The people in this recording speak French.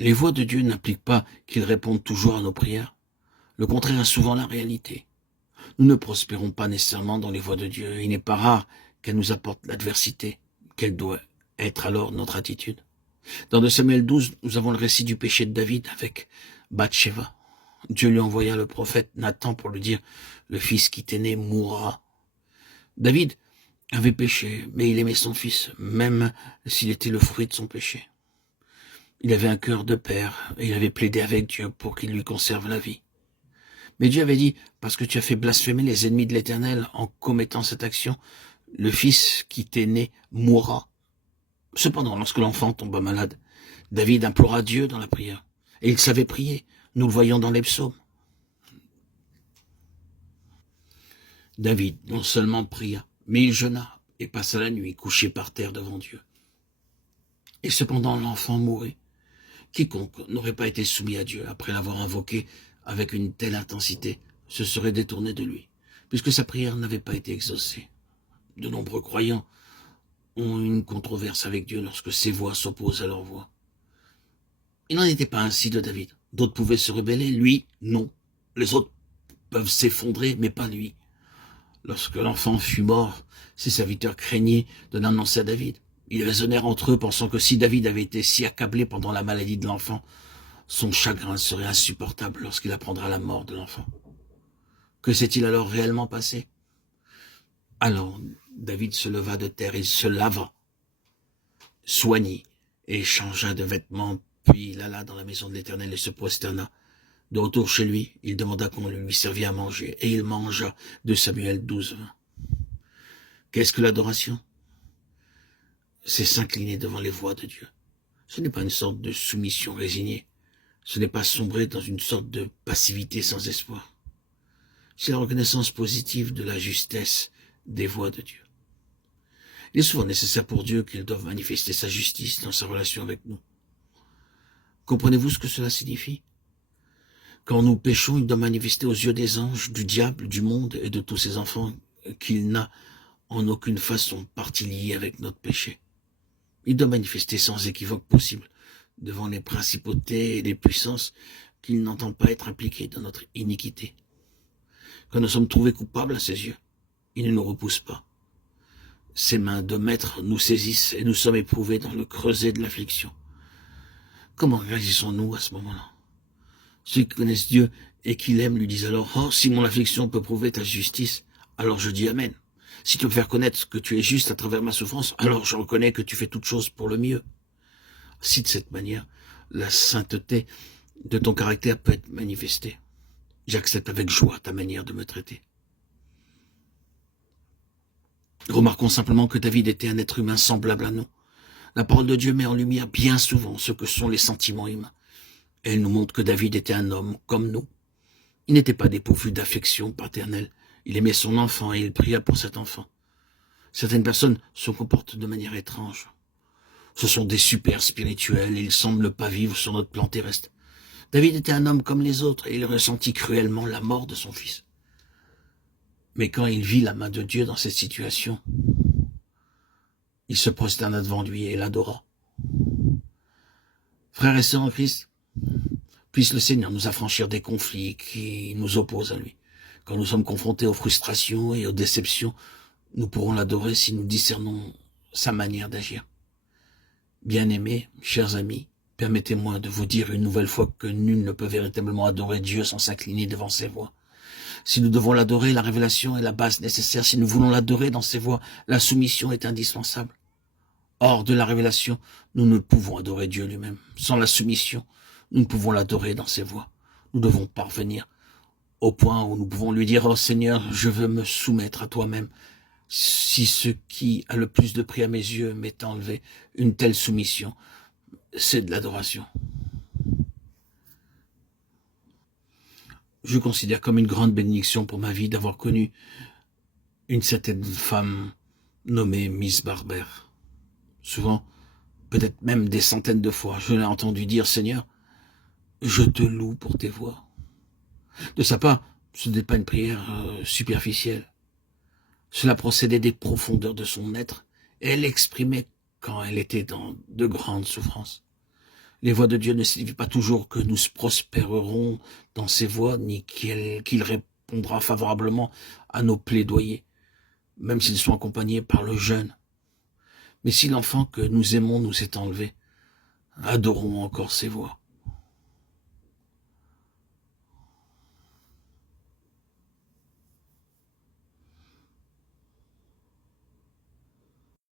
Les voies de Dieu n'impliquent pas qu'il réponde toujours à nos prières. Le contraire est souvent la réalité. Nous ne prospérons pas nécessairement dans les voies de Dieu. Il n'est pas rare qu'elle nous apporte l'adversité. Quelle doit être alors notre attitude? Dans 2 Samuel 12, nous avons le récit du péché de David avec Bathsheba. Dieu lui envoya le prophète Nathan pour lui dire « Le fils qui t'est né mourra ». David avait péché, mais il aimait son fils, même s'il était le fruit de son péché. Il avait un cœur de père, et il avait plaidé avec Dieu pour qu'il lui conserve la vie. Mais Dieu avait dit, parce que tu as fait blasphémer les ennemis de l'Éternel en commettant cette action, le fils qui t'est né mourra. Cependant, lorsque l'enfant tomba malade, David implora Dieu dans la prière. Et il savait prier. Nous le voyons dans les psaumes. David non seulement pria, mais il jeûna et passa la nuit couché par terre devant Dieu. Et cependant, l'enfant mourit. Quiconque n'aurait pas été soumis à Dieu après l'avoir invoqué avec une telle intensité se serait détourné de lui, puisque sa prière n'avait pas été exaucée. De nombreux croyants ont une controverse avec Dieu lorsque ses voix s'opposent à leur voix. Il n'en était pas ainsi de David. D'autres pouvaient se rebeller, lui, non. Les autres peuvent s'effondrer, mais pas lui. Lorsque l'enfant fut mort, ses serviteurs craignaient de l'annoncer à David. Ils raisonnèrent entre eux, pensant que si David avait été si accablé pendant la maladie de l'enfant, son chagrin serait insupportable lorsqu'il apprendra la mort de l'enfant. Que s'est-il alors réellement passé? Alors David se leva de terre, il se lava, soignit et changea de vêtements, puis il alla dans la maison de l'Éternel et se prosterna. De retour chez lui, il demanda qu'on lui servît à manger, et il mangea. 2 Samuel 12, 20. Qu'est-ce que l'adoration? C'est s'incliner devant les voies de Dieu. Ce n'est pas une sorte de soumission résignée. Ce n'est pas sombrer dans une sorte de passivité sans espoir. C'est la reconnaissance positive de la justesse des voies de Dieu. Il est souvent nécessaire pour Dieu qu'il doive manifester sa justice dans sa relation avec nous. Comprenez-vous ce que cela signifie? Quand nous péchons, il doit manifester aux yeux des anges, du diable, du monde et de tous ses enfants qu'il n'a en aucune façon partie liée avec notre péché. Il doit manifester sans équivoque possible devant les principautés et les puissances qu'il n'entend pas être impliqué dans notre iniquité. Quand nous sommes trouvés coupables à ses yeux, il ne nous repousse pas. Ses mains de maître nous saisissent et nous sommes éprouvés dans le creuset de l'affliction. Comment réagissons-nous à ce moment-là? Ceux qui connaissent Dieu et qui l'aiment lui disent alors « Oh, si mon affliction peut prouver ta justice, alors je dis Amen. Si tu veux faire connaître que tu es juste à travers ma souffrance, alors je reconnais que tu fais toutes choses pour le mieux. » Si de cette manière, la sainteté de ton caractère peut être manifestée, j'accepte avec joie ta manière de me traiter. Remarquons simplement que David était un être humain semblable à nous. La parole de Dieu met en lumière bien souvent ce que sont les sentiments humains. Elle nous montre que David était un homme comme nous. Il n'était pas dépourvu d'affection paternelle. Il aimait son enfant et il pria pour cet enfant. Certaines personnes se comportent de manière étrange. Ce sont des super spirituels et ils semblent pas vivre sur notre plan terrestre. David était un homme comme les autres et il ressentit cruellement la mort de son fils. Mais quand il vit la main de Dieu dans cette situation, il se prosterna devant lui et l'adora. Frères et sœurs en Christ, puisse le Seigneur nous affranchir des conflits qui nous opposent à lui. Quand nous sommes confrontés aux frustrations et aux déceptions, nous pourrons l'adorer si nous discernons sa manière d'agir. Bien-aimés, chers amis, permettez-moi de vous dire une nouvelle fois que nul ne peut véritablement adorer Dieu sans s'incliner devant ses voies. Si nous devons l'adorer, la révélation est la base nécessaire. Si nous voulons l'adorer dans ses voies, la soumission est indispensable. Hors de la révélation, nous ne pouvons adorer Dieu lui-même. Sans la soumission, nous ne pouvons l'adorer dans ses voies. Nous devons parvenir au point où nous pouvons lui dire « Oh Seigneur, je veux me soumettre à toi-même ». Si ce qui a le plus de prix à mes yeux m'est enlevé, une telle soumission, c'est de l'adoration. Je considère comme une grande bénédiction pour ma vie d'avoir connu une certaine femme nommée Miss Barber. Souvent, peut-être même des centaines de fois, je l'ai entendu dire « Seigneur, je te loue pour tes voies ». De sa part, ce n'est pas une prière superficielle. Cela procédait des profondeurs de son être, et elle l'exprimait quand elle était dans de grandes souffrances. Les voies de Dieu ne signifient pas toujours que nous prospérerons dans ces voies, ni qu'il répondra favorablement à nos plaidoyers, même s'ils sont accompagnés par le jeûne. Mais si l'enfant que nous aimons nous est enlevé, adorons encore ses voies.